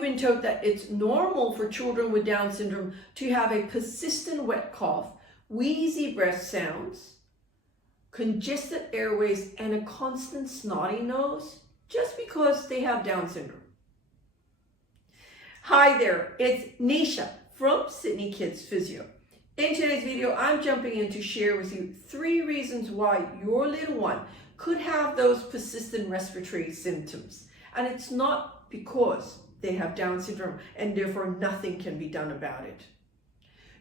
we've been told that it's normal for children with Down syndrome to have a persistent wet cough, wheezy breath sounds, congested airways, and a constant snotty nose just because they have Down syndrome. Hi there, it's Neesha from Sydney Kids Physio. In today's video, I'm jumping in to share with you 3 reasons why your little one could have those persistent respiratory symptoms. And it's not because they have Down syndrome and therefore nothing can be done about it.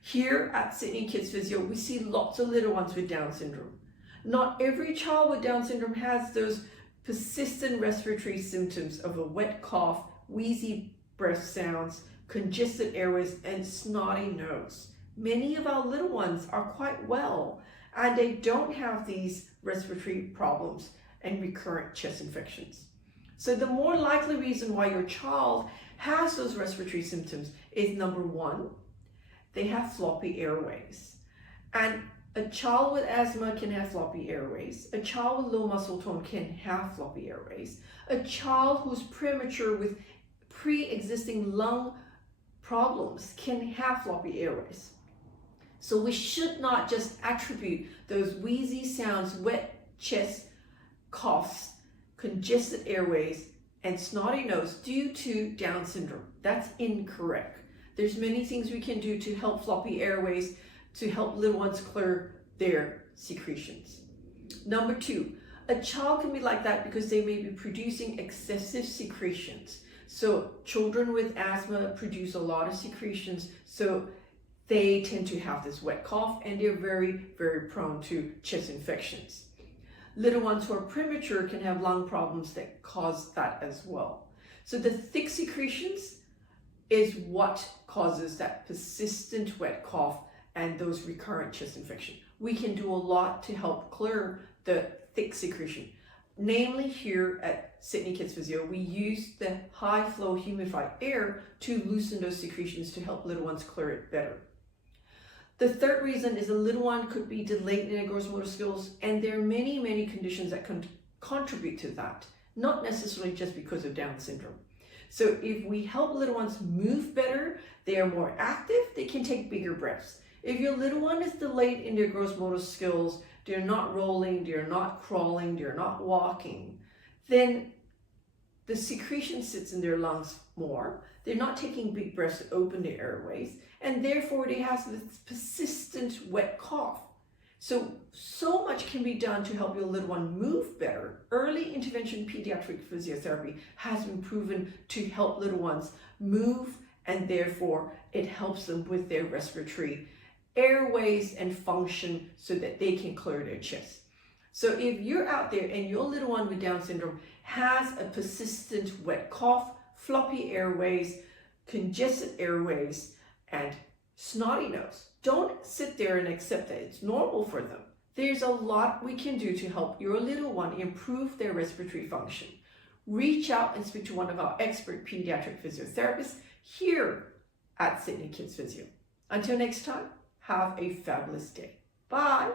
Here at Sydney Kids Physio, we see lots of little ones with Down syndrome. Not every child with Down syndrome has those persistent respiratory symptoms of a wet cough, wheezy breath sounds, congested airways, and snotty nose. Many of our little ones are quite well and they don't have these respiratory problems and recurrent chest infections. So the more likely reason why your child has those respiratory symptoms is number 1, they have floppy airways. And a child with asthma can have floppy airways. A child with low muscle tone can have floppy airways. A child who's premature with pre-existing lung problems can have floppy airways. So we should not just attribute those wheezy sounds, wet chest, coughs, congested airways, and snotty nose due to Down syndrome. That's incorrect. There's many things we can do to help floppy airways, to help little ones clear their secretions. Number 2, a child can be like that because they may be producing excessive secretions. So children with asthma produce a lot of secretions, so they tend to have this wet cough and they're very, very prone to chest infections. Little ones who are premature can have lung problems that cause that as well. So the thick secretions is what causes that persistent wet cough and those recurrent chest infections. We can do a lot to help clear the thick secretion. Namely, here at Sydney Kids Physio, we use the high flow humidified air to loosen those secretions to help little ones clear it better. The third reason is a little one could be delayed in their gross motor skills, and there are many conditions that can contribute to that, not necessarily just because of Down syndrome. So if we help little ones move better, they are more active, they can take bigger breaths. If your little one is delayed in their gross motor skills, they're not rolling, they're not crawling, they're not walking, then the secretion sits in their lungs more. They're not taking big breaths to open their airways, and therefore they have this persistent wet cough. So much can be done to help your little one move better. Early intervention pediatric physiotherapy has been proven to help little ones move, and therefore it helps them with their respiratory airways and function so that they can clear their chest. So if you're out there and your little one with Down syndrome has a persistent wet cough, floppy airways, congested airways, and snotty nose, don't sit there and accept that it's normal for them. There's a lot we can do to help your little one improve their respiratory function. Reach out and speak to one of our expert pediatric physiotherapists here at Sydney Kids Physio. Until next time, have a fabulous day. Bye.